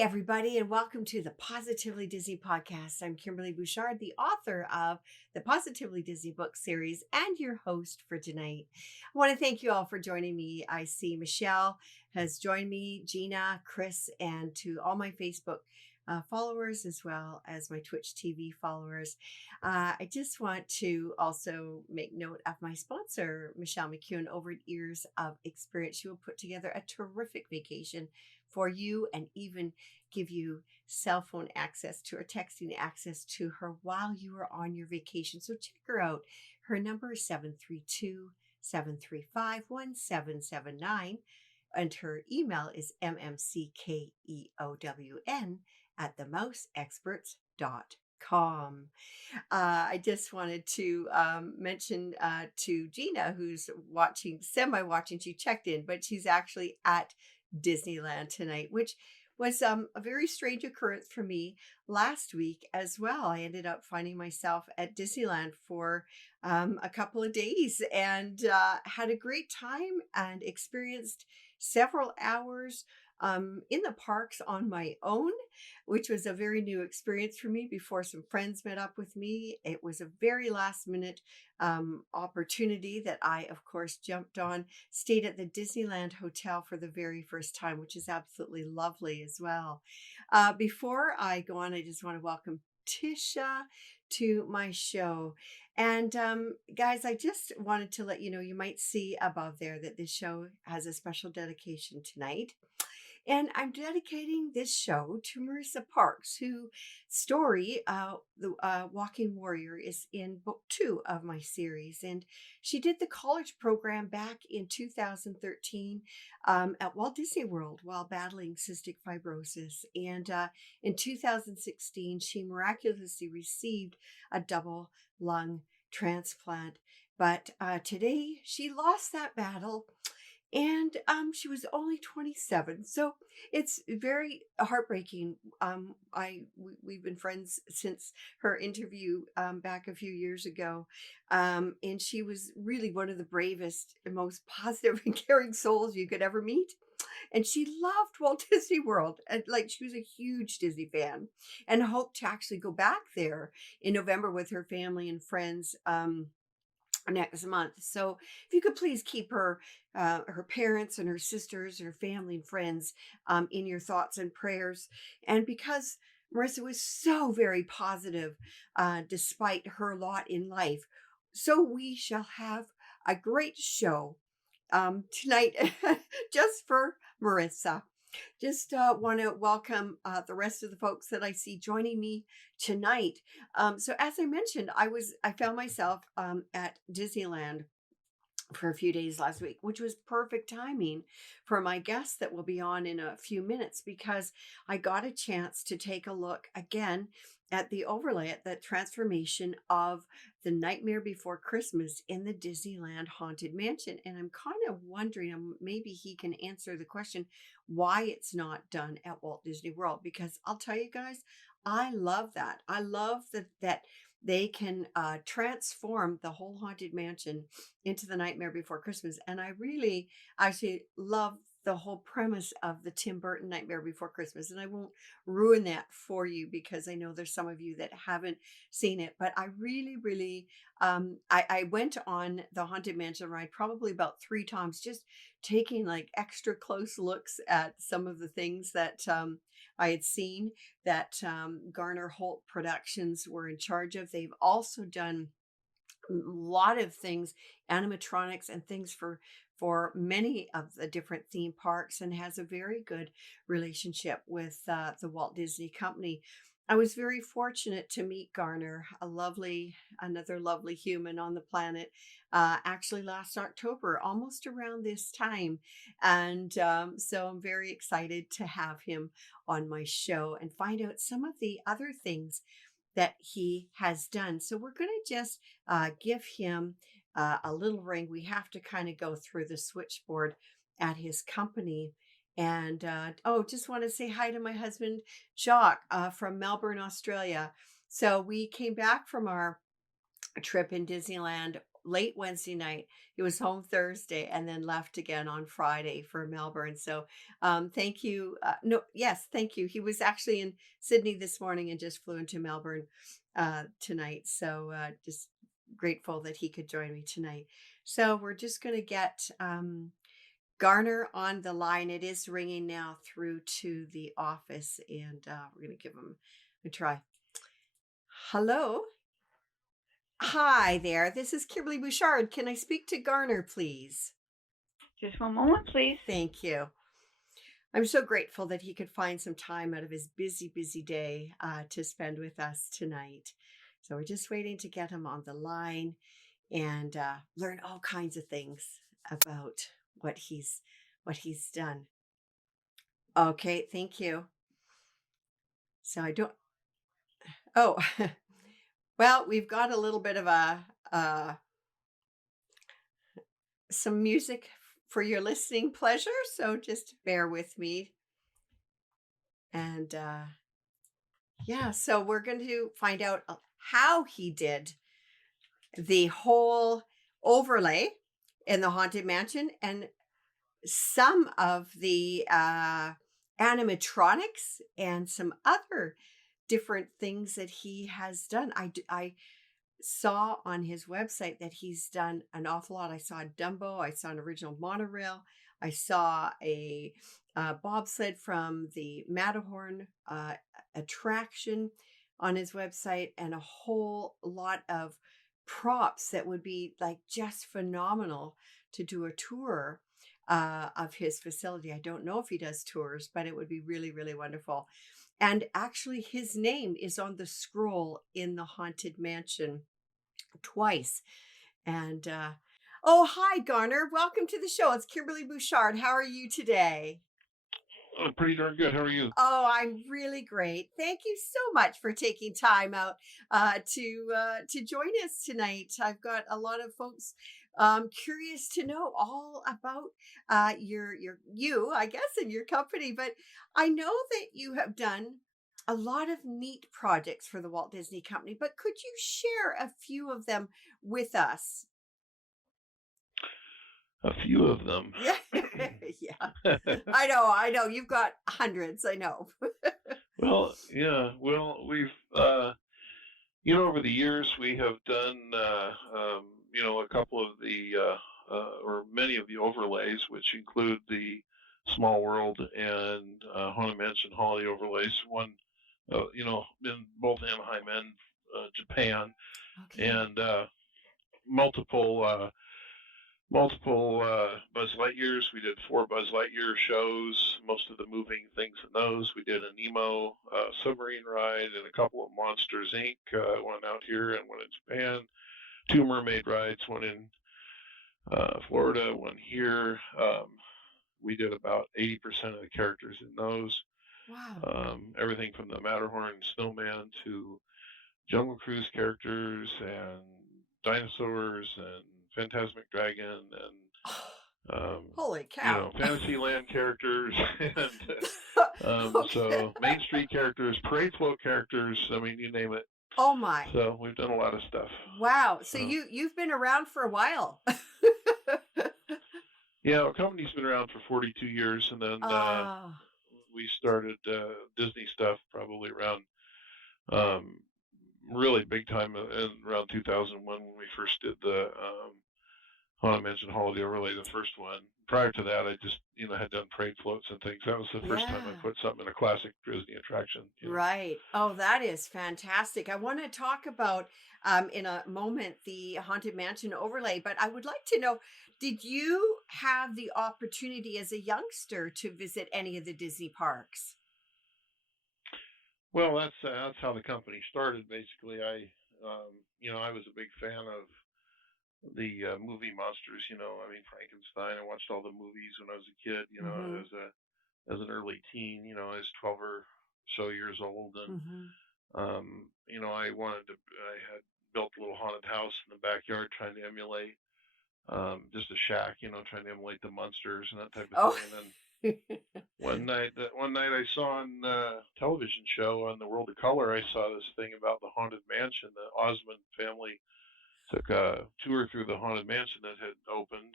everybody, and welcome to the Positively Disney podcast. I'm Kimberly Bouchard, the author of the Positively Disney book series and your host for tonight. I want to thank you all for joining me. I see Michelle has joined me, Gina, Chris, and to all my Facebook followers as well as my Twitch TV followers. I just want to also make note of my sponsor, Michelle McEwen, over at Years of Experience. She will put together a terrific vacation for you and even give you cell phone access to or texting access to her while you are on your vacation. So check her out. Her number is 732-735-1779 and her email is mmckeown@themouseexperts.com. I just wanted to mention to Gina, who's semi-watching, she checked in, but she's actually at Disneyland tonight, which was a very strange occurrence for me last week as well. I ended up finding myself at Disneyland for a couple of days and had a great time and experienced several hours in the parks on my own, which was a very new experience for me before some friends met up with me. It was a very last minute opportunity that I, of course, jumped on, stayed at the Disneyland Hotel for the very first time, which is absolutely lovely as well. Before I go on, I just want to welcome Tisha to my show. And guys, I just wanted to let you know, you might see above there that this show has a special dedication tonight. And I'm dedicating this show to Marissa Parks, whose story, The Walking Warrior, is in book 2 of my series. And she did the college program back in 2013 at Walt Disney World while battling cystic fibrosis. And in 2016, she miraculously received a double lung transplant. But today, she lost that battle and she was only 27, so it's very heartbreaking. We've been friends since her interview back a few years ago, and she was really one of the bravest and most positive and caring souls you could ever meet. And she loved Walt Disney World, and like she was a huge Disney fan, and hoped to actually go back there in November with her family and friends. Next month. So if you could please keep her parents and her sisters and her family and friends in your thoughts and prayers. And because Marissa was so very positive despite her lot in life, so we shall have a great show tonight just for Marissa. Just want to welcome the rest of the folks that I see joining me tonight. So as I mentioned, I found myself at Disneyland for a few days last week, which was perfect timing for my guest that will be on in a few minutes, because I got a chance to take a look again at the overlay, at the transformation of the Nightmare Before Christmas in the Disneyland Haunted Mansion. And I'm kind of wondering, maybe he can answer the question why it's not done at Walt Disney World, because I'll tell you guys, I love that. I love that they can transform the whole Haunted Mansion into the Nightmare Before Christmas. And I really actually love the whole premise of the Tim Burton Nightmare Before Christmas. And I won't ruin that for you because I know there's some of you that haven't seen it. But I really, I went on the Haunted Mansion ride probably about 3 times, just taking like extra close looks at some of the things that I had seen that Garner Holt Productions were in charge of. They've also done a lot of things, animatronics and things for many of the different theme parks, and has a very good relationship with the Walt Disney Company. I was very fortunate to meet Garner, another lovely human on the planet, actually last October, almost around this time. And so I'm very excited to have him on my show and find out some of the other things that he has done. So we're going to just give him a little ring. We have to kind of go through the switchboard at his company. And just want to say hi to my husband, Jacques, from Melbourne, Australia. So we came back from our trip in Disneyland late Wednesday night. He was home Thursday and then left again on Friday for Melbourne. So thank you. No, yes, thank you. He was actually in Sydney this morning and just flew into Melbourne tonight. So just grateful that he could join me tonight. So we're just going to get Garner on the line. It is ringing now through to the office, and we're going to give him a try. Hello. Hi there. This is Kimberly Bouchard. Can I speak to Garner, please? Just one moment, please. Thank you. I'm so grateful that he could find some time out of his busy, busy day to spend with us tonight. So we're just waiting to get him on the line and learn all kinds of things about what he's done. Okay, thank you. So I don't. Oh, well, we've got a little bit of some music for your listening pleasure. So just bear with me. And yeah, so we're going to find out how he did the whole overlay in the Haunted Mansion and some of the animatronics and some other different things that he has done. I saw on his website that he's done an awful lot. I saw Dumbo, I saw an original monorail, I saw a bobsled from the Matterhorn attraction on his website, and a whole lot of props that would be like just phenomenal to do a tour of his facility. I don't know if he does tours, but it would be really, really wonderful. And actually, his name is on the scroll in the Haunted Mansion twice. And oh, hi, Garner. Welcome to the show. It's Kimberly Bouchard. How are you today? Pretty darn good. How are you? Oh, I'm really great. Thank you so much for taking time out to join us tonight. I've got a lot of folks curious to know all about you, I guess, and your company. But I know that you have done a lot of neat projects for the Walt Disney Company. But could you share a few of them with us? A few of them. Yeah, yeah. I know. You've got hundreds. I know. Well, yeah. Well, we've, over the years we have done, a couple of the, or many of the overlays, which include the Small World and Haunted Mansion holiday overlays. One, in both Anaheim and Japan, Okay. and multiple Buzz Lightyears. We did 4 Buzz Lightyear shows, most of the moving things in those. We did a Nemo submarine ride and a couple of Monsters Inc. One out here and one in Japan. 2 mermaid rides, one in Florida, one here. We did about 80% of the characters in those. Wow. Everything from the Matterhorn Snowman to Jungle Cruise characters and dinosaurs and Phantasmic Dragon and Holy cow. Fantasyland characters and Okay. so Main Street characters, Parade Float characters. I mean, you name it. Oh my. So we've done a lot of stuff. Wow. So So you've been around for a while. yeah, our company's been around for 42 years, and then Ah, we started Disney stuff probably around really big time in around 2001 when we first did the Haunted Mansion Holiday Overlay, the first one. Prior to that, I just had done parade floats and things. That was the first time I yeah. put something in a classic Disney attraction. Right. Oh, that is fantastic. I want to talk about in a moment the Haunted Mansion overlay, but I would like to know, did you have the opportunity as a youngster to visit any of the Disney parks? Well, that's how the company started. Basically, I was a big fan of the movie monsters. I mean Frankenstein. I watched all the movies when I was a kid. Mm-hmm. As an early teen. I was 12 or so years old, and Mm-hmm. I had built a little haunted house in the backyard trying to emulate just a shack, trying to emulate the monsters and that type of Oh. thing. And then one night I saw on a television show on the World of Color, I saw this thing about the haunted mansion, the Osmond family took a tour through the haunted mansion that had opened,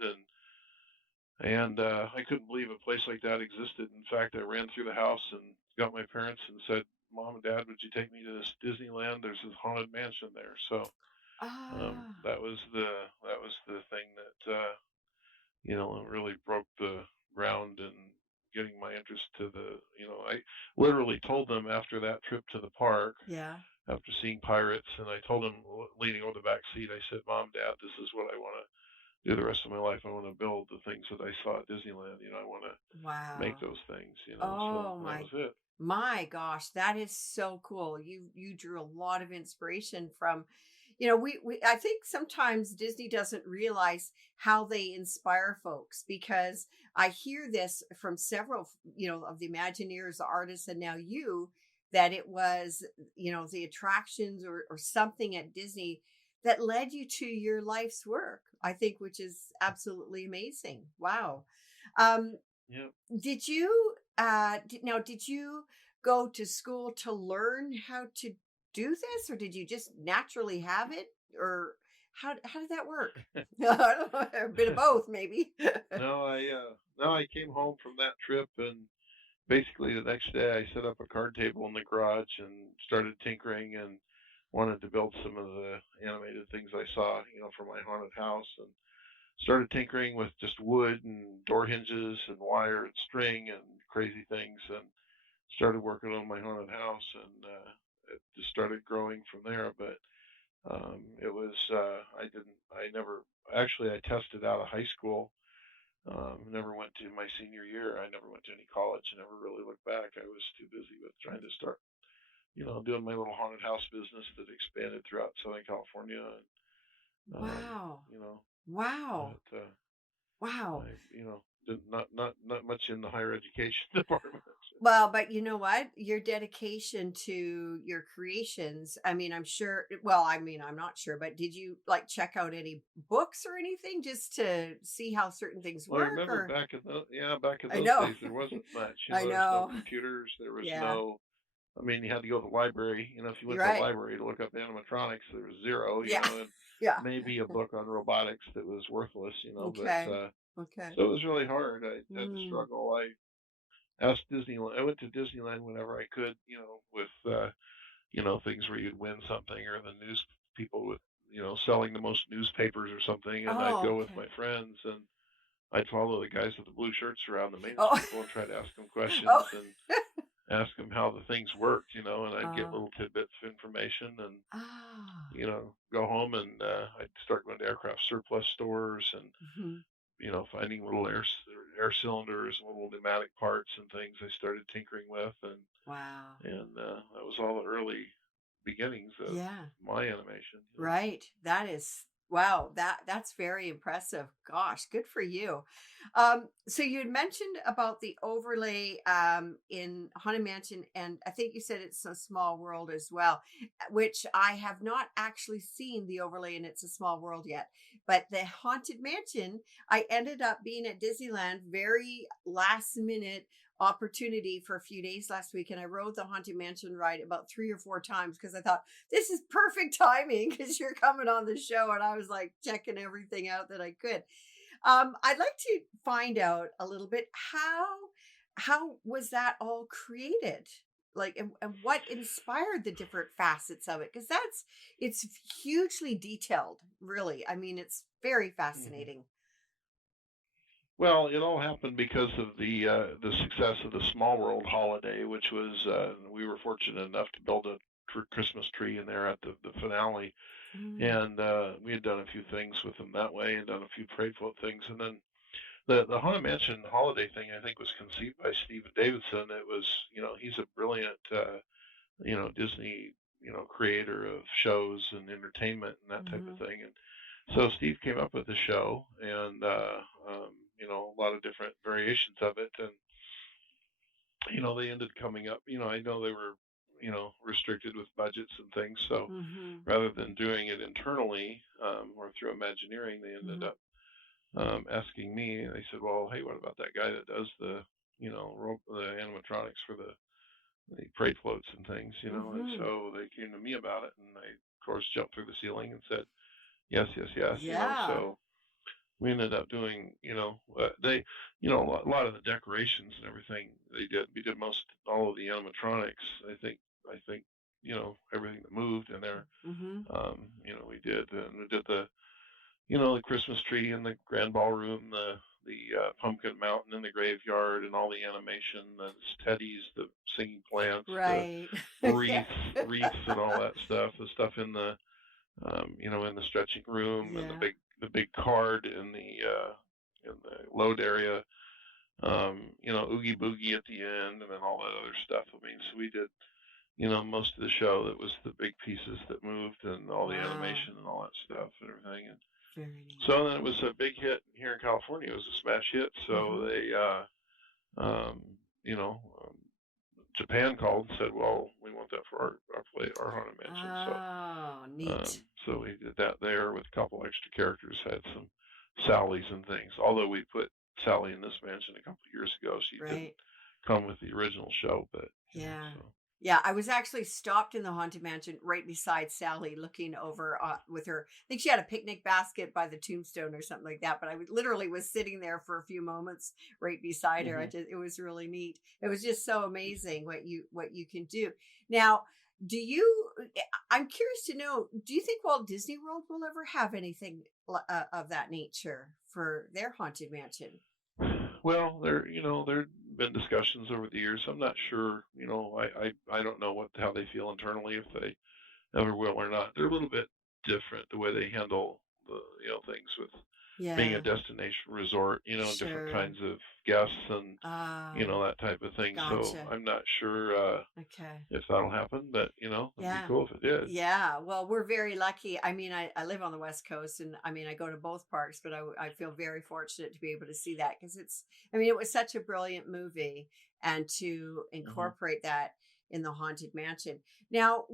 and I couldn't believe a place like that existed. In fact, I ran through the house and got my parents and said, "Mom and Dad, would you take me to this Disneyland? There's this haunted mansion there." So Ah, that was the thing that really broke the ground and getting my interest to I literally told them after that trip to the park, yeah. after seeing pirates, and I told them leaning over the back seat, I said, "Mom, Dad, this is what I want to do the rest of my life. I want to build the things that I saw at Disneyland. I want to make Wow. those things. So Oh that was my it." my gosh, that is so cool. You drew a lot of inspiration from, we I think sometimes Disney doesn't realize how they inspire folks, because I hear this from several, of the Imagineers, the artists, and now you, that it was, the attractions or something at Disney that led you to your life's work. I think, which is absolutely amazing. Wow. Um, Yeah. did you did you go to school to learn how to do this, or did you just naturally have it, or how did that work? I don't know, a bit of both maybe. No, I came home from that trip, and basically the next day I set up a card table in the garage and started tinkering and wanted to build some of the animated things I saw, for my haunted house, and started tinkering with just wood and door hinges and wire and string and crazy things, and started working on my haunted house, and it just started growing from there. But it was I never actually I tested out of high school. Never went to my senior year. I never went to any college. I never really looked back. I was too busy with trying to start, doing my little haunted house business that expanded throughout Southern California. And, Wow. you know, Wow. but Wow. I, not much in the higher education department. Well, but you know what? Your dedication to your creations, I mean, I'm sure, well, I mean, I'm not sure, but did you like check out any books or anything just to see how certain things Well, I work, remember or? back in I those know. days, there wasn't much. I There was no know. computers. There was Yeah. no. I mean, you had to go to the library. If you went You're to the right. library to look up animatronics, there was zero. Yeah. And Yeah. maybe a book on robotics that was worthless. But Okay. Okay. so it was really hard. I had to Mm. struggle. I asked Disneyland. I went to Disneyland whenever I could. With things where you'd win something, or the news people with selling the most newspapers or something, and I'd Oh, go with okay. my friends, and I'd follow the guys with the blue shirts around, the maintenance Oh. people, and try to ask them questions Oh. and ask them how the things worked, and I'd get uh, little tidbits of information, and ah. go home, and I'd start going to aircraft surplus stores and Mhm. finding little air cylinders, little pneumatic parts and things I started tinkering with, and Wow. that was all the early beginnings of Yeah. my animation. Right. That is, wow, that's very impressive. Gosh, good for you. So you had mentioned about the overlay in Haunted Mansion, and I think you said it's a small world as well, which I have not actually seen the overlay in It's a Small World yet. But the Haunted Mansion, I ended up being at Disneyland very last minute opportunity for a few days last week, and I rode the Haunted Mansion ride about 3 or 4 times because I thought this is perfect timing because you're coming on the show, and I was like checking everything out that I could. I'd like to find out a little bit how was that all created, like, and what inspired the different facets of it, because it's hugely detailed, really. I mean, it's very Hmm. fascinating. Well, it all happened because of the success of the Small World holiday, which was we were fortunate enough to build a Christmas tree in there at the finale, Mm, and we had done a few things with them that way, and done a few parade float things, and then the Haunted Mansion holiday thing, I think, was conceived by Stephen Davidson. It was, he's a brilliant, Disney, creator of shows and entertainment and that type of mhm, thing. And so Steve came up with the show, and a lot of different variations of it, and they ended coming up. I know they were, restricted with budgets and things, so mhm, rather than doing it internally or through Imagineering, they ended mhm, up asking me. And they said, "Well, hey, what about that guy that does the animatronics for the parade floats and things?" And mhm. so they came to me about it, and I, of course, jumped through the ceiling and said, Yes, yes, yes. Yeah. So we ended up doing, they, a lot of the decorations and everything they did. We did most all of the animatronics. I think, everything that moved in there. Mhm. We did, and we did the Christmas tree in the grand ballroom, the pumpkin mountain in the graveyard, and all the animation, the teddies, the singing plants, the Right. wreaths, wreaths, and all that stuff. The stuff in the stretching room, and Yeah. the big card in the load area. Oogie boogie at the end, and then all that other stuff. I mean, so we did, most of the show that was the big pieces that moved, and all the Wow. animation and all that stuff and everything. And Very neat. so then it was a big hit here in California. It was a smash hit. So Mhm. they, um, you know, um, Japan called and said, "Well, we want that for our haunted mansion." Oh, neat. So we did that there with a couple extra characters. Had some Sallys and things. Although we put Sally in this mansion a couple of years ago, she didn't Right. come with the original show. But Yeah. so. Yeah, I was actually stopped in the Haunted Mansion right beside Sally looking over with her. I think she had a picnic basket by the tombstone or something like that, but literally was sitting there for a few moments right beside her. Hmm. It was really neat. It was just so amazing what you can do. Now, do you I'm curious to know, do you think Walt Disney World will ever have anything of that nature for their Haunted Mansion? Well, there've been discussions over the years. I'm not sure. I don't know how they feel internally, if they ever will or not. They're a little bit different the way they handle the things with being a Yeah, destination resort. Different sure. kinds of guests and Oh, that type of thing. So gotcha. I'm not sure Okay. if that'll happen, but it'd be Yeah. cool if it did. Yeah. Well, we're very lucky. I mean, I live on the West Coast and I mean, I go to both parks, but I feel very fortunate to be able to see that because I mean, it was such a brilliant movie and to Hmm. incorporate that in the Haunted Mansion. Now,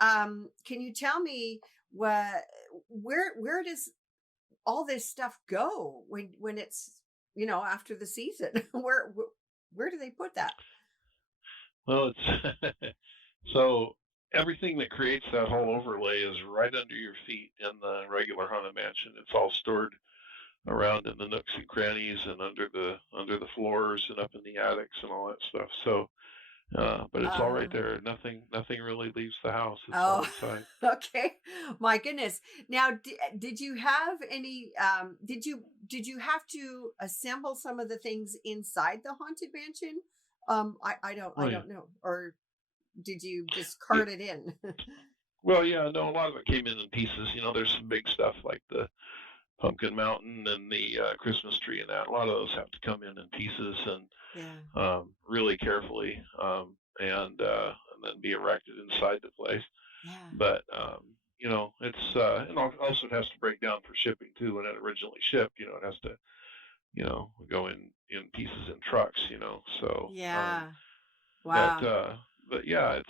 can you tell me what, where does all this stuff go when it's, after the season? Where do they put that? Well, it's so everything that creates that whole overlay is right under your feet in the regular haunted mansion. It's all stored around in the nooks and crannies and under the floors and up in the attics and all that stuff. So, but it's all right Uh, there. Nothing really leaves the house. It's all Oh, inside. okay. My goodness. Now, did you have any? Did you have to assemble some of the things inside the haunted mansion? I Oh yeah. don't know. Or did you just Yeah. cart it in? Well, yeah. No, a lot of it came in pieces. There's some big stuff like the Pumpkin Mountain and the Christmas tree and that. A lot of those have to come in pieces and Yeah, really carefully, and then be erected inside the place. yeah. But it's and also it has to break down for shipping too. When it originally shipped, it has to go in pieces in trucks. So Yeah. but Wow. but yeah,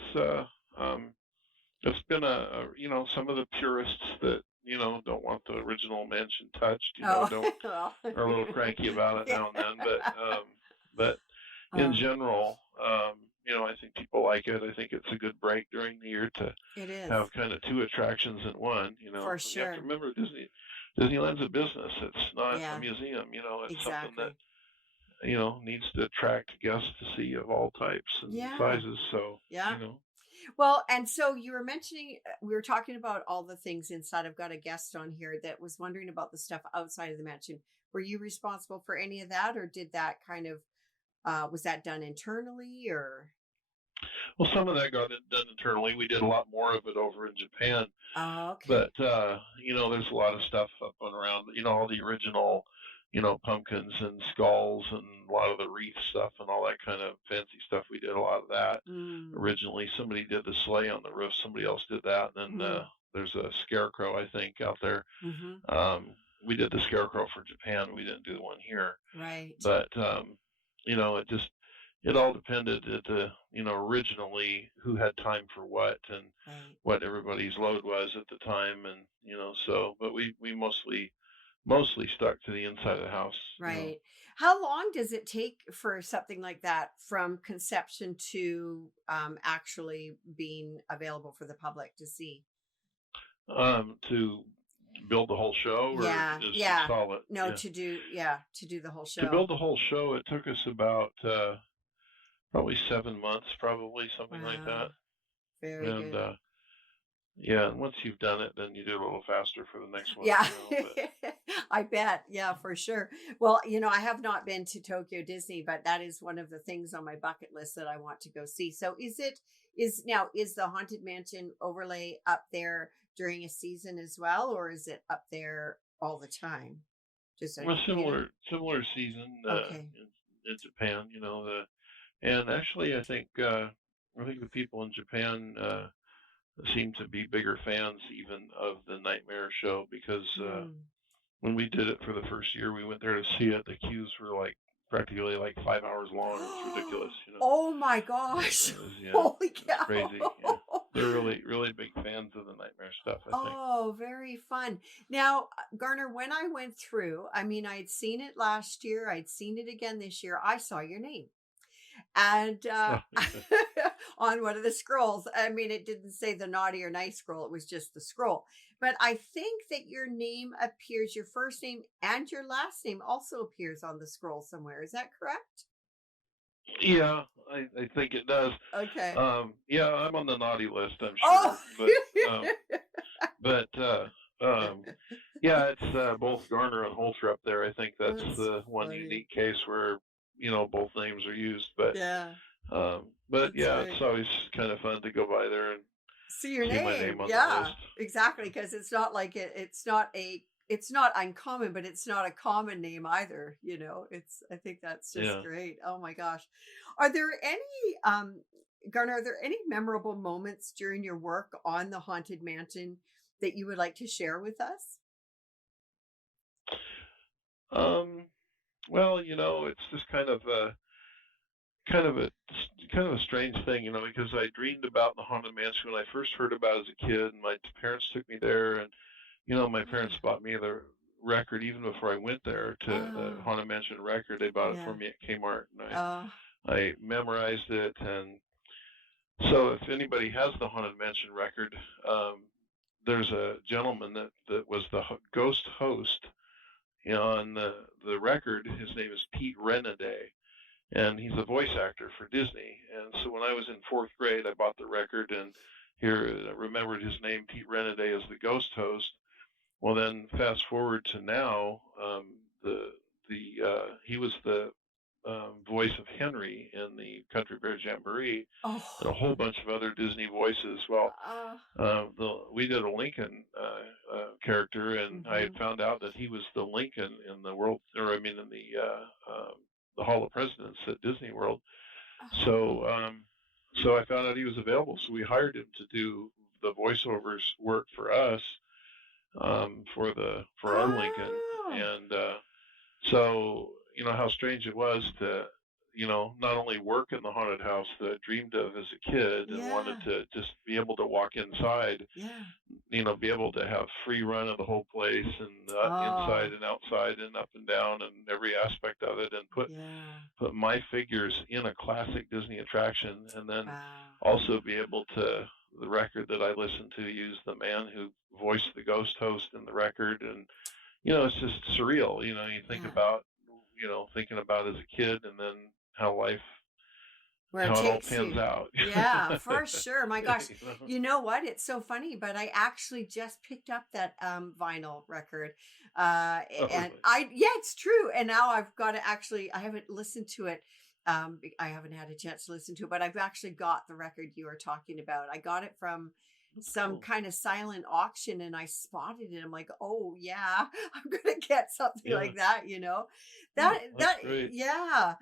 it's been some of the purists that don't want the original mansion touched. Oh, Don't well, are a little cranky about it yeah. now and then. But in Oh, general, I think people like it. I think it's a good break during the year to it is have kind of two attractions in one. for And you have to sure. remember Disneyland's a business. It's not a Yeah, museum. It's something that exactly. needs to attract guests to see of all types and Yeah, sizes. So yeah. you know. Well, and so you were mentioning, we were talking about all the things inside. I've got a guest on here that was wondering about the stuff outside of the mansion. Were you responsible for any of that, or did that kind of, was that done internally or? Well, some of that got done internally. We did a lot more of it over in Japan. Oh, okay. But there's a lot of stuff up and around. All the original, pumpkins and skulls and a lot of the wreath stuff and all that kind of fancy stuff. We did a lot of that Mm, originally. Somebody did the sleigh on the roof. Somebody else did that. And then mm, there's a scarecrow, I think, out there. mm-hmm. We did the scarecrow for Japan. We didn't do the one here. Right, But it all depended at originally who had time for what and right, what everybody's load was at the time. And but we mostly stuck to the inside of the house. right. How long does it take for something like that from conception to actually being available for the public to see? To build the whole show or Yeah, just yeah. install it? No, Yeah. to do the whole To show. build the whole show, it took us about probably 7 months, probably something like that. Wow, very And good. yeah, and once you've done it, then you do it a little faster for the next one, Yeah, you know. But I bet. Yeah, for sure. Well, I have not been to Tokyo Disney, but that is one of the things on my bucket list that I want to go see. So is the Haunted Mansion overlay up there during a season as well, or is it up there all the time? Just a you know? similar season Okay. in Japan, you know. And actually, I think the people in Japan seem to be bigger fans even of the Nightmare show because Hmm. when we did it for the first year, we went there to see it. The queues were like practically like 5 hours long. It was ridiculous, you know. Oh my gosh. It was, yeah, Holy it was cow. crazy. Yeah, they're really big fans of the Nightmare stuff, I think. Oh, very fun. Now, Garner, when I went through, I mean, I'd seen it last year, I'd seen it again this year. I saw your name. And Oh, yeah. on one of the scrolls, I mean, it didn't say the naughty or nice scroll, it was just the scroll. But I think that your name appears, your first name and your last name also appears on the scroll somewhere. Is that correct? Yeah, I think it does. Okay. Yeah, I'm on the naughty list, I'm Oh, sure, but yeah, it's both Garner and Holter up there. I think that's that's the one funny. unique case where both names are used. But Yeah, that's yeah, right. it's always kind of fun to go by there and See your see my name. name on the list. Yeah, exactly. Because it's not like it's not uncommon, but it's not a common name either. I think that's just Yeah. great. Oh my gosh. Are there any, Garner, are there any memorable moments during your work on the Haunted Mansion that you would like to share with us? Um. Well, it's just kind of a kind of a strange thing, because I dreamed about the haunted mansion when I first heard about it as a kid, and my parents took me there, and my parents bought me the record even before I went there to the Oh, haunted mansion record. They bought it for yeah. me at Kmart, and Oh, I memorized it. And so if anybody has the haunted mansion record, um, there's a gentleman that was the ghost host on the record. His name is Pete Renaday, and he's a voice actor for Disney. And so when I was in fourth grade, I bought the record, and here I remembered his name, Pete Renaday, as the ghost host. Well, then fast forward to now, he was the voice of Henry in the Country Bear Jamboree, and a oh, whole bunch of other Disney voices. Well, uh, we did a Lincoln character, and I had hmm. found out that he was the Lincoln in the world, or I mean, in the Hall of Presidents at Disney World. So, Oh, I found out he was available, so we hired him to do the voiceovers work for us, for our Lincoln. oh, And so how strange it was to not only work in the haunted house that I dreamed of as a kid and wanted yeah, to just be able to walk inside, yeah. be able to have free run of the whole place, and inside Oh, and outside and up and down and every aspect of it, and yeah. put my figures in a classic Disney attraction, and then Wow. also be able to, the record that I listened to, use the man who voiced the ghost host in the record. And it's just surreal. You think Yeah. about thinking about as a kid, and then how life Where it how it all takes pans you. out. Yeah, for sure. My gosh. You know? You know what? It's so funny, but I actually just picked up that vinyl record. Oh, And really? yeah, it's true. And now I've got to actually, I haven't listened to it. I haven't had a chance to listen to it, but I've actually got the record you are talking about. I got it from That's some cool. kind of silent auction and I spotted it. I'm like, oh yeah, I'm gonna get something Yeah. like that. Oh, that's That great. yeah.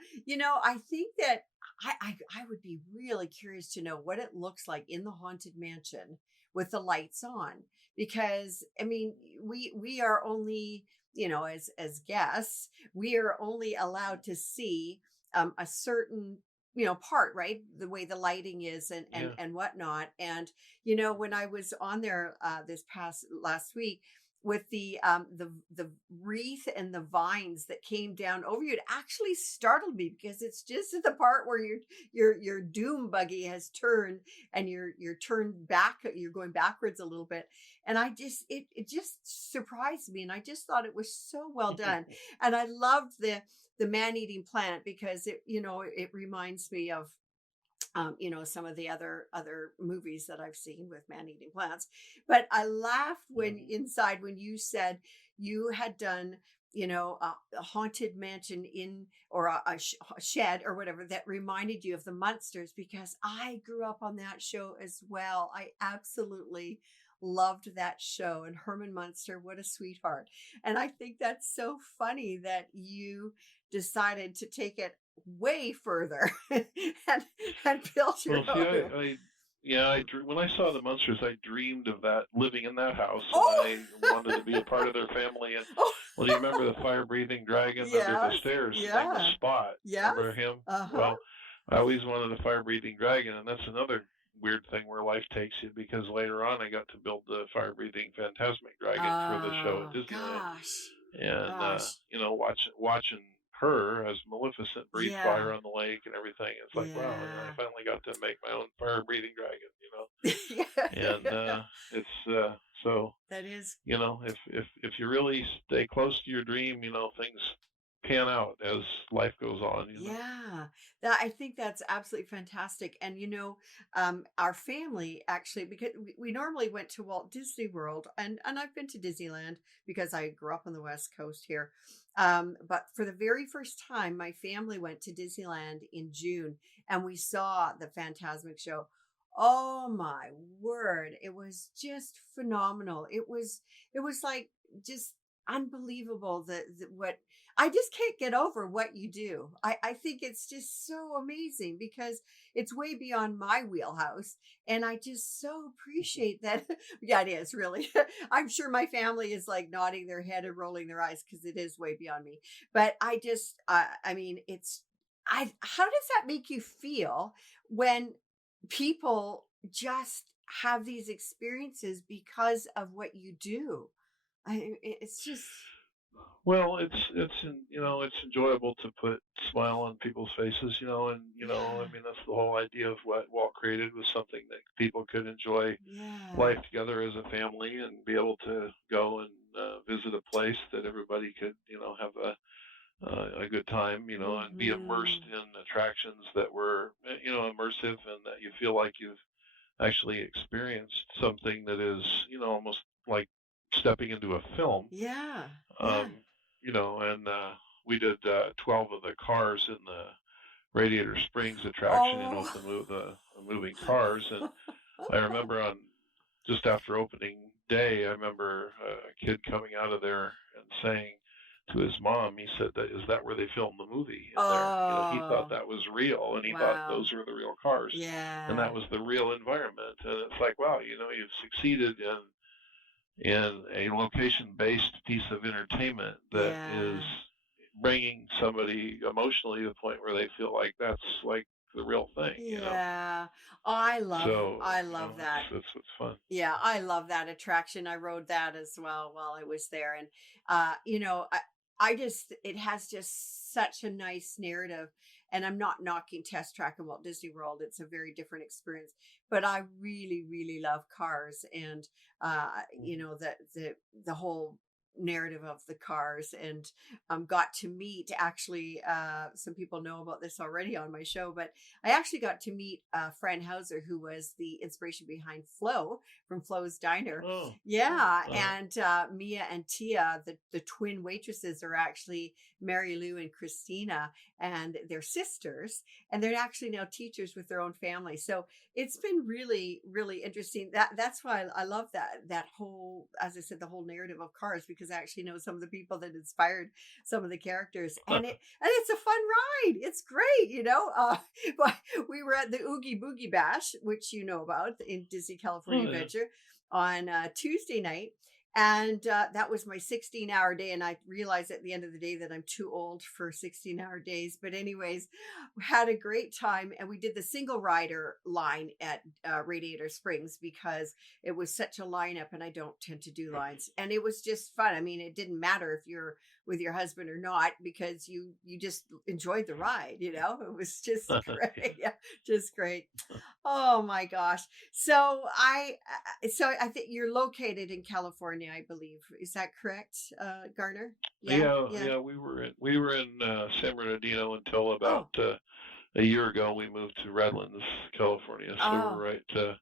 I think that I would be really curious to know what it looks like in the haunted mansion with the lights on, because I mean we are only, as guests, we are only allowed to see a certain, part, right, the way the lighting is and Yeah. and whatnot. And when I was on there this past last week, with the wreath and the vines that came down over you. It actually startled me because it's just at the part where your doom buggy has turned and you're turned back, you're going backwards a little bit. And I just it just surprised me, and I just thought it was so well done. And I loved the man-eating plant because it reminds me of some of the other movies that I've seen with man-eating plants. But I laughed when you said you had done a haunted mansion in or a shed or whatever that reminded you of the Munsters, because I grew up on that show as well. I absolutely loved that show, and Herman Munster, what a sweetheart. And I think that's so funny that you decided to take it way further and, and build your Well, see, own. when I saw the Munsters, I dreamed of that, living in that house, Oh, and I wanted to be a part of their family. And oh, well, do you remember the fire-breathing dragon under the yes, stairs? His name was yeah, Spot. yes, Remember him? uh-huh, Well, I always wanted a fire-breathing dragon, and that's another weird thing where life takes you, because later on I got to build the fire-breathing phantasmic dragon for the show at oh Disneyland. gosh, And gosh, watching her as Maleficent breathe yeah, fire on the lake and everything, it's like, wow, I yeah. finally got to make my own fire breathing dragon. And Yeah. it's so That is, if you really stay close to your dream, things pan out as life goes on. yeah, that I think that's absolutely fantastic. And our family actually, because we normally went to Walt Disney World, and I've been to Disneyland because I grew up on the West Coast here. But for the very first time, my family went to Disneyland in June, and we saw the Phantasmic show. Oh my word! It was just phenomenal. It was like just unbelievable that what I just can't get over what you do. I think it's just so amazing because it's way beyond my wheelhouse. And I just so appreciate that. Yeah, it is really. I'm sure my family is like nodding their head and rolling their eyes because it is way beyond me. But I mean, how does that make you feel when people just have these experiences because of what you do? It's just, Well, it's enjoyable to put smile on people's faces. And I yeah, mean, that's the whole idea of what Walt created, was something that people could enjoy yeah. life together as a family, and be able to go and visit a place that everybody could have a good time, and be immersed Hmm. in attractions that were immersive, and that you feel like you've actually experienced something that is almost like stepping into a film. Yeah, yeah. um, and we did 12 of the cars in the Radiator Springs attraction, Oh, with the moving cars. And I remember on just after opening day, I remember a kid coming out of there and saying to his mom, he said, is that where they filmed the movie in there? He thought oh, that was real, and he thought wow. those were the real cars, and that Yeah, was the real environment. And it's like, wow, you've succeeded in a location-based piece of entertainment that is yeah, bringing somebody emotionally to the point where they feel like that's like the real thing. yeah. I love It's that. it's fun. Yeah, I love that attraction. I rode that as well while I was there. And I just it has just such a nice narrative. And I'm not knocking Test Track and Walt Disney World. It's a very different experience. But I really, really love cars, and the whole narrative of the cars. And got to meet actually, some people know about this already on my show, but I actually got to meet Fran Hauser, who was the inspiration behind Flo from Flo's Diner. Oh, Yeah, uh, and Mia and Tia, the twin waitresses, are actually Mary Lou and Christina, and they're sisters, and they're actually now teachers with their own family. So it's been really, really interesting. That's why I love that whole, as I said, the whole narrative of Cars, because I actually know some of the people that inspired some of the characters, and it's a fun ride. It's great. But we were at the Oogie Boogie Bash, which you know about in Disney California oh yeah. Adventure, on Tuesday night. And that was my 16-hour day. And I realized at the end of the day that I'm too old for 16-hour days. But, anyways, we had a great time. And we did the single rider line at Radiator Springs because it was such a lineup. And I don't tend to do lines. And it was just fun. I mean, it didn't matter if you're with your husband or not because you just enjoyed the ride. It was just great. Yeah, just great. Oh my gosh. So I think you're located in California, I believe. Is that correct, Garner? Yeah, Yeah, yeah. yeah, we were in San Bernardino until about Oh, a year ago. We moved to Redlands, California, so we're oh,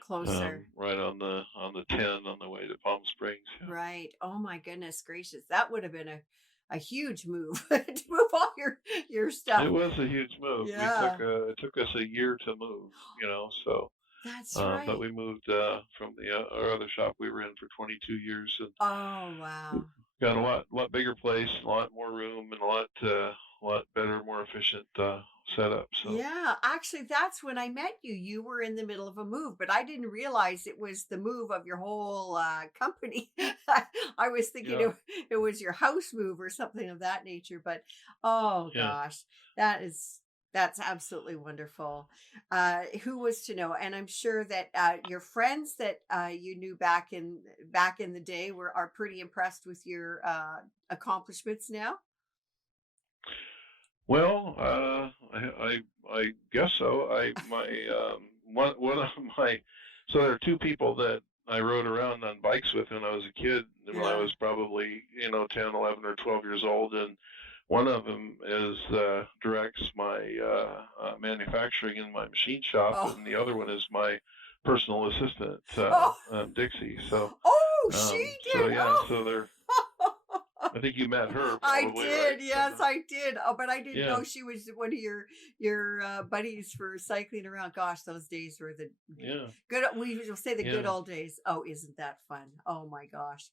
closer. right on the 10 on the way to Palm Springs. Yeah. Right. Oh my goodness gracious. That would have been a huge move to move all your stuff. It was a huge move. Yeah. It took us a year to move, so That's but right. we moved from the our other shop we were in for 22 years and Oh wow. got a lot bigger place, a lot more room, and a lot better, more efficient setup. So Yeah, actually, that's when I met you. You were in the middle of a move, but I didn't realize it was the move of your whole company. I was thinking yeah, it was your house move or something of that nature. But oh yeah. gosh, that's absolutely wonderful. Who was to know? And I'm sure that your friends that you knew back in the day are pretty impressed with your accomplishments now. Well, I guess so. I my one of my so there are two people that I rode around on bikes with when I was a kid, and when I Yeah. was probably 10, 11, or 12 years old, and one of them is directs my manufacturing in my machine shop, Oh. and the other one is my personal assistant, Oh. Dixie. So Oh, she did. yeah, Oh. so they're. I think you met her I probably, right? did. Yes, I did. Oh, but I didn't Yeah, know she was one of your buddies for cycling around. Gosh, those days were the yeah, good. We will say the good yeah. old days. Oh, isn't that fun? Oh my gosh.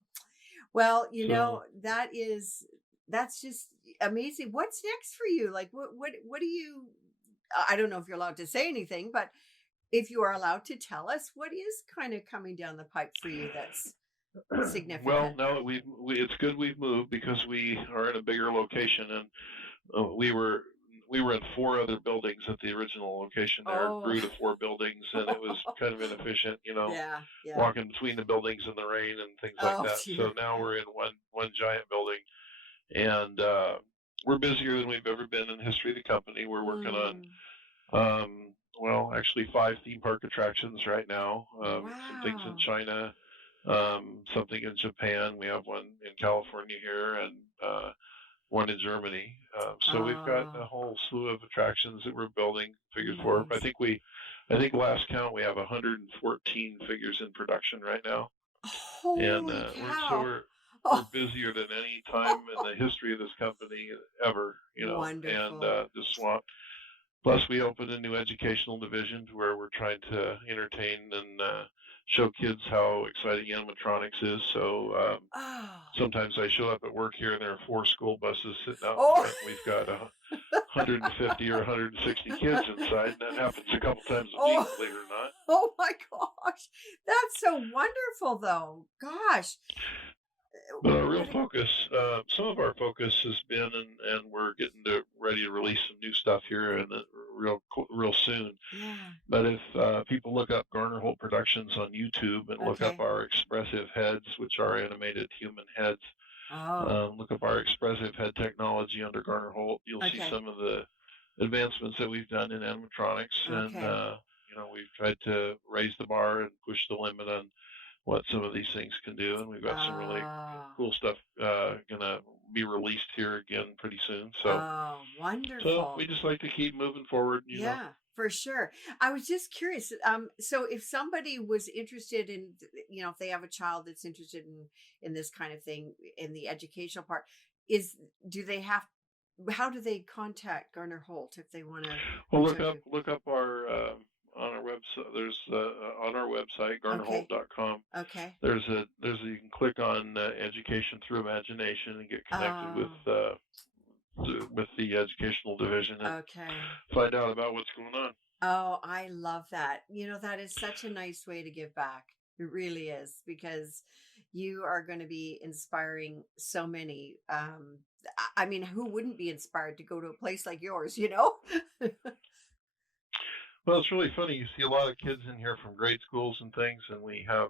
Well, So. that's just amazing. What's next for you? Like, what do you? I don't know if you're allowed to say anything, but if you are allowed to tell us, what is kind of coming down the pipe for you that's Well, significant? now that it's good we've moved because we are in a bigger location, and we were in four other buildings at the original location. There Oh. grew to four buildings, and it was kind of inefficient, Yeah, yeah. walking between the buildings in the rain and things like Oh that. So dear. now we're in one giant building, and we're busier than we've ever been in the history of the company. We're working on Mm. actually five theme park attractions right now. Some things in Wow. China, something in Japan. We have one in California here, and one in Germany. So we've got Oh, a whole slew of attractions that we're building figures for. nice. I think last count we have 114 figures in production right now, and Holy we're cow. we're Oh, busier than any time in the history of this company ever. And wonderful. just want. Plus, we opened a new educational division where we're trying to entertain and show kids how exciting animatronics is. So Oh. sometimes I show up at work here and there are four school buses sitting out in Oh. front. And we've got 150 or 160 kids inside, and that happens a couple times a week, Oh. believe it or not. Oh my gosh. That's so wonderful though. Gosh. But our real What a, focus, some of our focus has been, and we're getting ready to release some new stuff here and real soon. yeah. But if people look up Garner Holt Productions on YouTube and look up Okay. our expressive heads, which are animated human heads, Oh. look up our expressive head technology under Garner Holt, you'll see Okay. some of the advancements that we've done in animatronics. And, Okay. we've tried to raise the bar and push the limit on what some of these things can do. And we've got some really Oh. cool stuff going to be released here again pretty soon. Oh, So we wonderful. just like to keep moving forward. Yeah, for sure. I was just curious. So if somebody was interested in, if they have a child that's interested in this kind of thing in the educational part, is do they have? How do they contact Garner Holt if they want to Well, reach out to you? look up our on our website. There's on our website Okay, garnerholt.com. okay. You can click on education through imagination and get connected Oh, with the educational division and okay. find out about what's going on. Oh, I love that. That is such a nice way to give back. It really is because, you are going to be inspiring so many. I mean, who wouldn't be inspired to go to a place like yours, you know? Well, it's really funny. You see a lot of kids in here from grade schools and things, and we have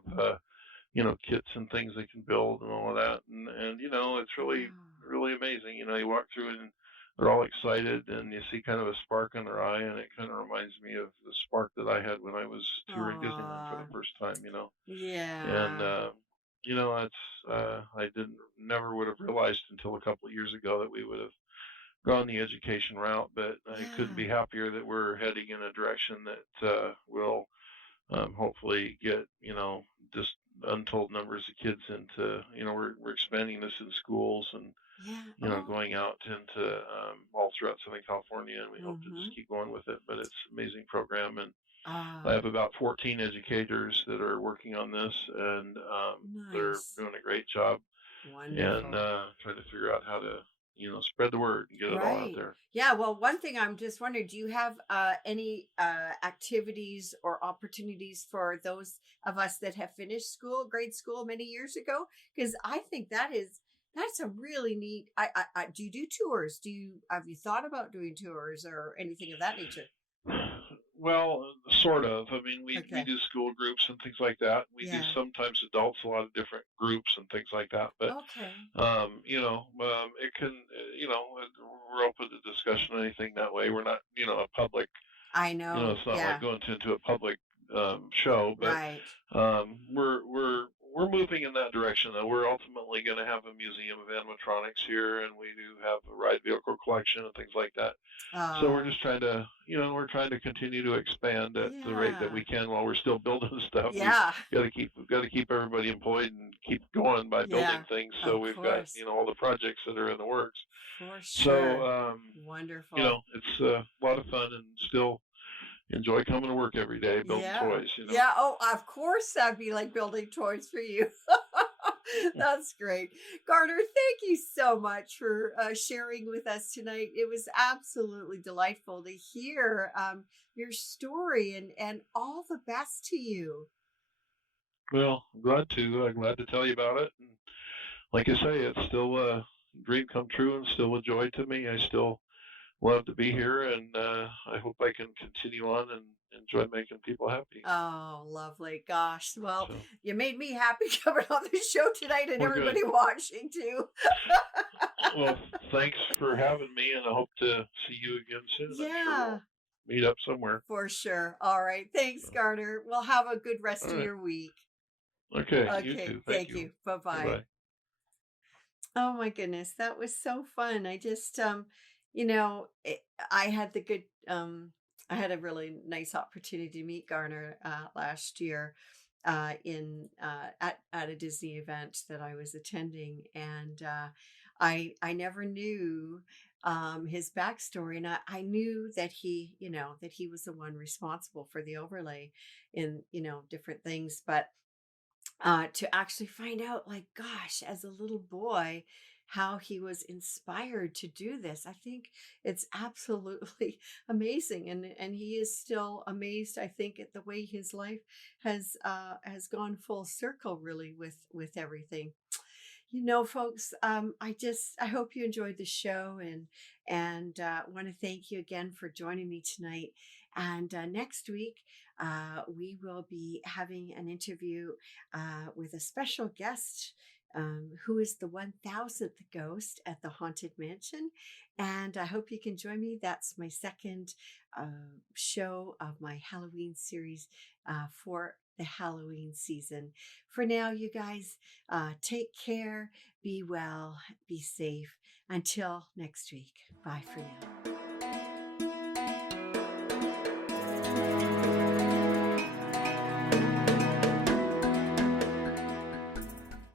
kits and things they can build and all of that. And it's really Wow. really amazing. You walk through and they're all excited, and you see kind of a spark in their eye, and it kind of reminds me of the spark that I had when I was touring Disneyland for Aw, the first time. And yeah. it's I didn't never would have realized until a couple of years ago that we would have gone the education route, but I couldn't Yeah. be happier that we're heading in a direction that will hopefully get just untold numbers of kids into. We're expanding this in schools and Yeah. Oh. going out into all throughout Southern California, and we hope to just Mm-hmm. keep going with it. But it's an amazing program, and I Ah, have about 14 educators that are working on this, and they're nice. doing a great job, and Wonderful. trying to figure out how to spread the word and get it all out Right. there. Yeah. Well, one thing I'm just wondering, do you have any activities or opportunities for those of us that have finished school, grade school many years ago? Because I think that's a really neat. Do you do tours? Have you thought about doing tours or anything of that nature? Well, sort of. I mean, we Okay. do school groups and things like that. We do Yeah. sometimes adults, a lot of different groups and things like that. But Okay. it can, we're open to discussion, anything that way. We're not, a public, I know. it's not like Yeah. going into a public show, but Right. we're moving in that direction. Though we're ultimately going to have a museum of animatronics here, and we do have a ride vehicle collection and things like that. So we're Oh, just trying to, we're trying to continue to expand at the rate that yeah. we can while we're still building stuff. Yeah. We've got to keep everybody employed and keep going by building Yeah. things. So Of we've got, course. all the projects that are in the works. For So, sure. Wonderful. it's a lot of fun, and still enjoy coming to work every day building Yeah. toys. Yeah. Oh, of course, that'd be like building toys for you. That's great. Garner, thank you so much for sharing with us tonight. It was absolutely delightful to hear your story and all the best to you. Well, I'm glad to tell you about it. And like I say, it's still a dream come true and still a joy to me. I still love to be here, and I hope I can continue on and enjoy making people happy. Oh, lovely. Gosh. Well, So you made me happy coming on the show tonight and we're good. everybody watching too. Well, thanks for having me, and I hope to see you again soon. I'm sure Yeah. we'll meet up somewhere. For sure. All right. Thanks, So, Garner. Well, have a good all rest of right. your week. Okay. You Okay. too. Thank Thank you. you. Bye Bye bye. bye. Oh my goodness. That was so fun. I just, I had the good, I had a really nice opportunity to meet Garner last year at a Disney event that I was attending. And I never knew his backstory. And I knew that that he was the one responsible for the overlay in, different things. But to actually find out, like, gosh, as a little boy, how he was inspired to do this. I think it's absolutely amazing, and he is still amazed. I think at the way his life has gone full circle, really, with everything. Folks, I hope you enjoyed the show, and want to thank you again for joining me tonight. And next week, we will be having an interview with a special guest. Who is the 1000th ghost at the Haunted Mansion? And I hope you can join me. That's my second show of my Halloween series for the Halloween season. For now, you guys, take care, be well, be safe. Until next week. Bye for now.